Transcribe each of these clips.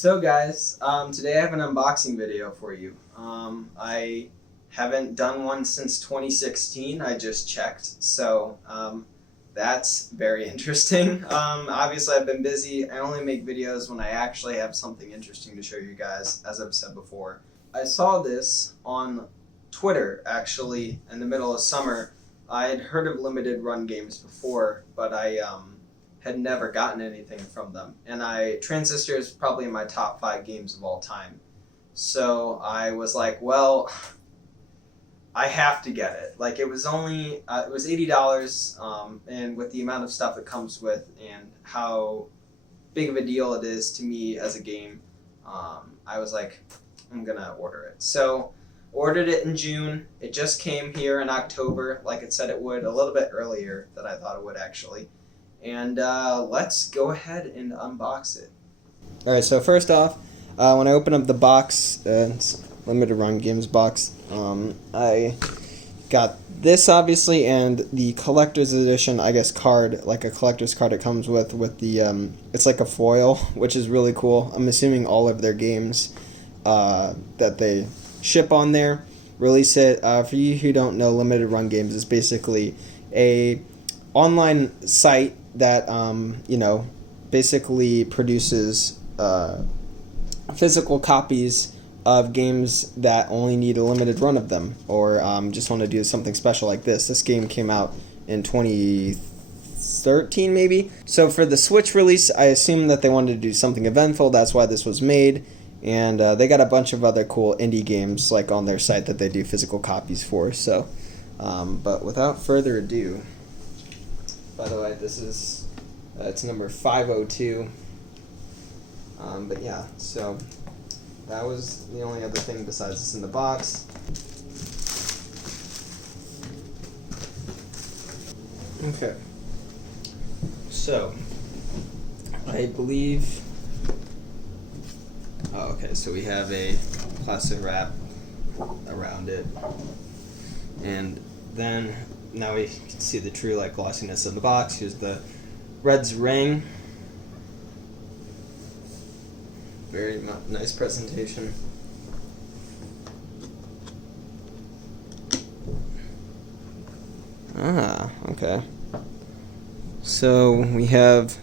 So guys, today I have an unboxing video for you. I haven't done one since 2016, I just checked, so that's very interesting. Obviously I've been busy. I only make videos when I actually have something interesting to show you guys, as I've said before. I saw this on Twitter, actually, in the middle of summer. I had heard of limited run games before, but I had never gotten anything from them. And Transistor is probably in my top 5 games of all time. So I was like, well, I have to get it. Like, it was only, it was $80, and with the amount of stuff it comes with and how big of a deal it is to me as a game, I was like, I'm gonna order it. So, ordered it in June. It just came here in October, like it said it would, a little bit earlier than I thought it would actually. And let's go ahead and unbox it. Alright, so first off, when I open up the box, it's limited run games box, I got this obviously, and the collector's edition, I guess, card, like a collector's card it comes with the, it's like a foil, which is really cool. I'm assuming all of their games that they ship on there release it. For you who don't know, limited run games is basically a online site that basically produces physical copies of games that only need a limited run of them, or just want to do something special like this. This game came out in 2013 maybe. So for the Switch release, I assume that they wanted to do something eventful. That's why this was made. And they got a bunch of other cool indie games like on their site that they do physical copies for. So, but without further ado, by the way, this is, it's number 502. But yeah, so that was the only other thing besides this in the box. Okay. So, I believe, oh, okay, so we have a plastic wrap around it. And then, now we can see the true glossiness of the box. Here's the Red's ring. Very nice presentation. Ah, okay. So we have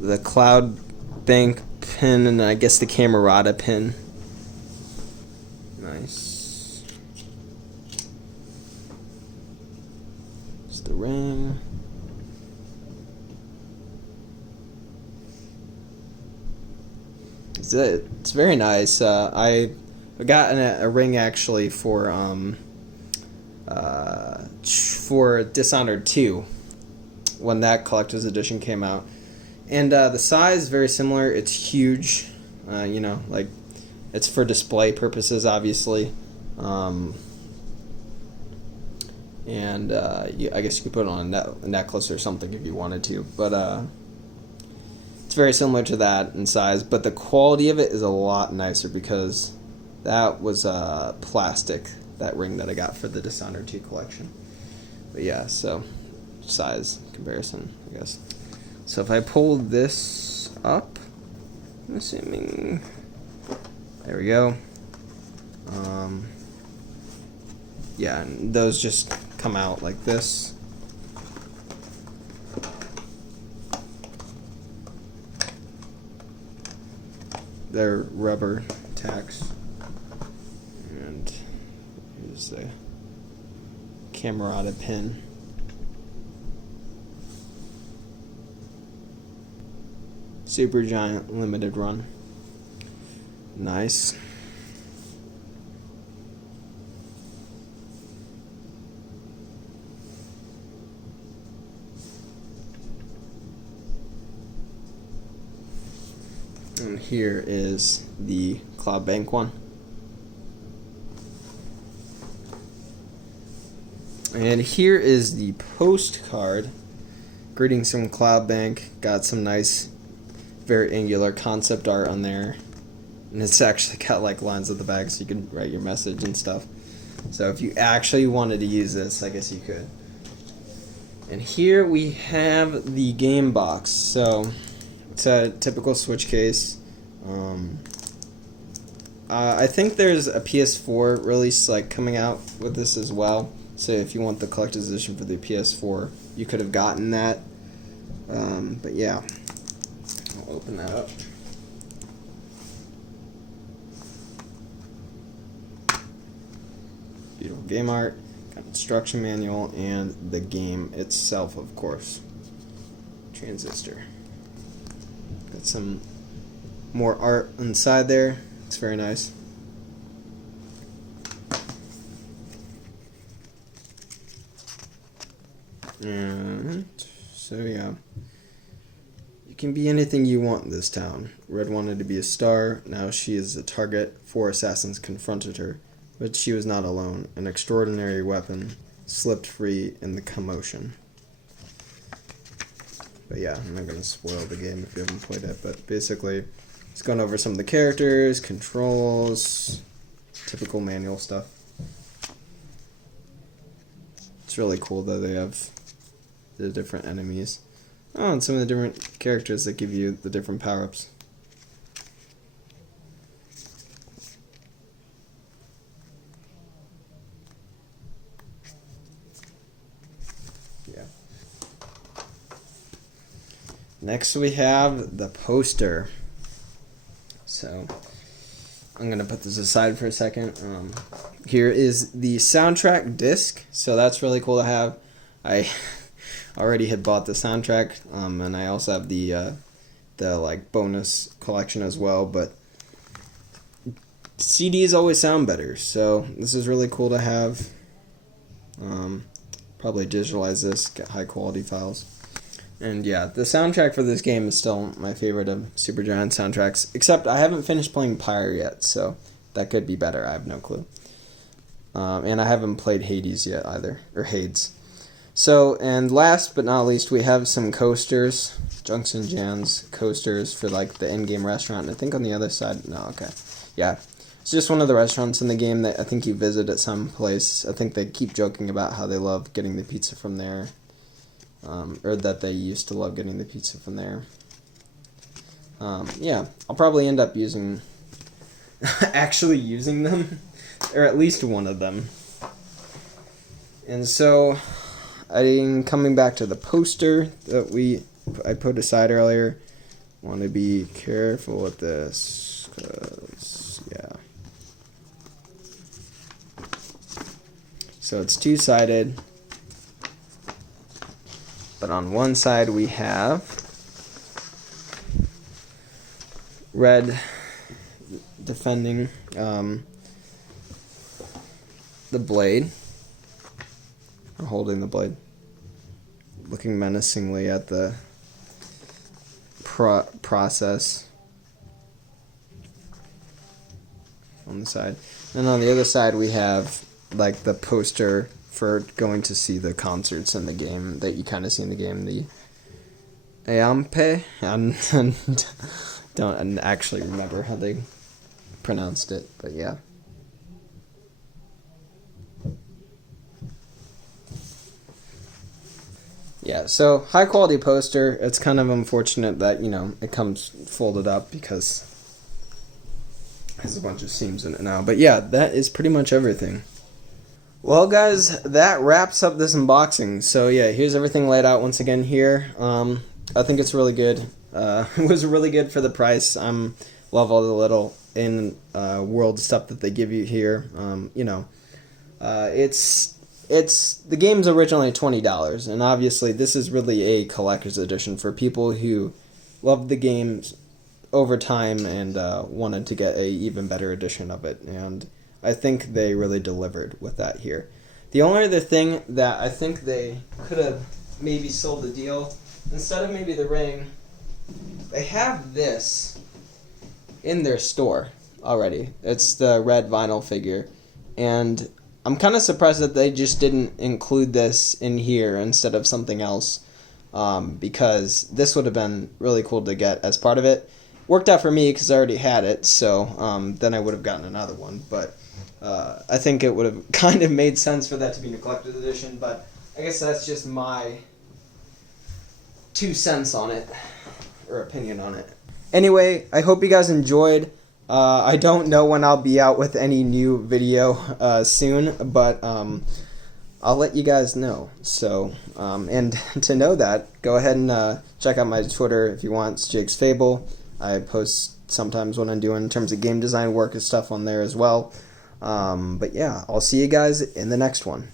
the Cloud Bank pin and I guess the Camerata pin. Nice. The ring. It's very nice. I got a ring actually for Dishonored 2 when that collector's edition came out, and the size is very similar. It's huge. It's for display purposes, obviously. And I guess you could put it on a necklace or something if you wanted to, but it's very similar to that in size, but the quality of it is a lot nicer because that was plastic, that ring that I got for the Dishonored 2 collection. But yeah, so size comparison, I guess. So if I pull this up, I'm assuming, there we go. Yeah, and those just come out like this. They're rubber tacks. And here's the Camerata pin. Super giant limited run. Nice. And here is the Cloud Bank one. And here is the postcard. Greetings from Cloud Bank. Got some nice, very angular concept art on there. And it's actually got lines at the back so you can write your message and stuff. So if you actually wanted to use this, I guess you could. And here we have the game box. So it's a typical Switch case. I think there's a PS4 release like coming out with this as well. So if you want the collector's edition for the PS4, you could have gotten that. But yeah, I'll open that up. Beautiful game art, got instruction manual, and the game itself, of course. Transistor. Got some more art inside there. It's very nice. And so yeah, you can be anything you want in this town. Red wanted to be a star. Now she is a target. 4 assassins confronted her, but she was not alone. An extraordinary weapon slipped free in the commotion. But yeah, I'm not going to spoil the game if you haven't played it, but basically it's going over some of the characters, controls, typical manual stuff. It's really cool that they have the different enemies. Oh, and some of the different characters that give you the different power-ups. Yeah. Next we have the poster. So I'm gonna put this aside for a second. Here is the soundtrack disc. So that's really cool to have. I already had bought the soundtrack, and I also have the like bonus collection as well. But CDs always sound better, so this is really cool to have. Probably digitalize this, get high quality files. And yeah, the soundtrack for this game is still my favorite of Supergiant soundtracks, except I haven't finished playing Pyre yet, so that could be better, I have no clue. And I haven't played Hades yet either, or Hades. So, and last but not least, we have some coasters, Junks and Jans coasters for like the in-game restaurant. I think on the other side, no, okay. Yeah, it's just one of the restaurants in the game that I think you visit at some place. I think they keep joking about how they love getting the pizza from there. Or that they used to love getting the pizza from there. Yeah, I'll probably end up actually using them, or at least one of them. And so, coming back to the poster that I put aside earlier, want to be careful with this, 'cause, yeah. So it's two-sided. But on one side we have Red defending the blade, or holding the blade, looking menacingly at the process on the side. And on the other side we have like the poster for going to see the concerts in the game that you kind of see in the game, the Eampe, and don't actually remember how they pronounced it, but yeah. Yeah, so high quality poster. It's kind of unfortunate that, it comes folded up because it has a bunch of seams in it now. But yeah, that is pretty much everything. Well, guys, that wraps up this unboxing. So yeah, here's everything laid out once again here. I think it's really good. It was really good for the price. Love all the little world stuff that they give you here. It's the game's originally $20, and obviously this is really a collector's edition for people who loved the games over time and wanted to get a even better edition of it. And I think they really delivered with that here. The only other thing that I think they could have maybe sold the deal, instead of maybe the ring, they have this in their store already. It's the red vinyl figure. And I'm kind of surprised that they just didn't include this in here instead of something else, because this would have been really cool to get as part of it. Worked out for me because I already had it, so then I would have gotten another one. But I think it would have kind of made sense for that to be in a collector's edition, but I guess that's just my 2 cents on it, or opinion on it. Anyway, I hope you guys enjoyed. I don't know when I'll be out with any new video soon, but I'll let you guys know. So, and to know that, go ahead and check out my Twitter if you want. It's Jake's Fable. I post sometimes what I'm doing in terms of game design work and stuff on there as well. But yeah, I'll see you guys in the next one.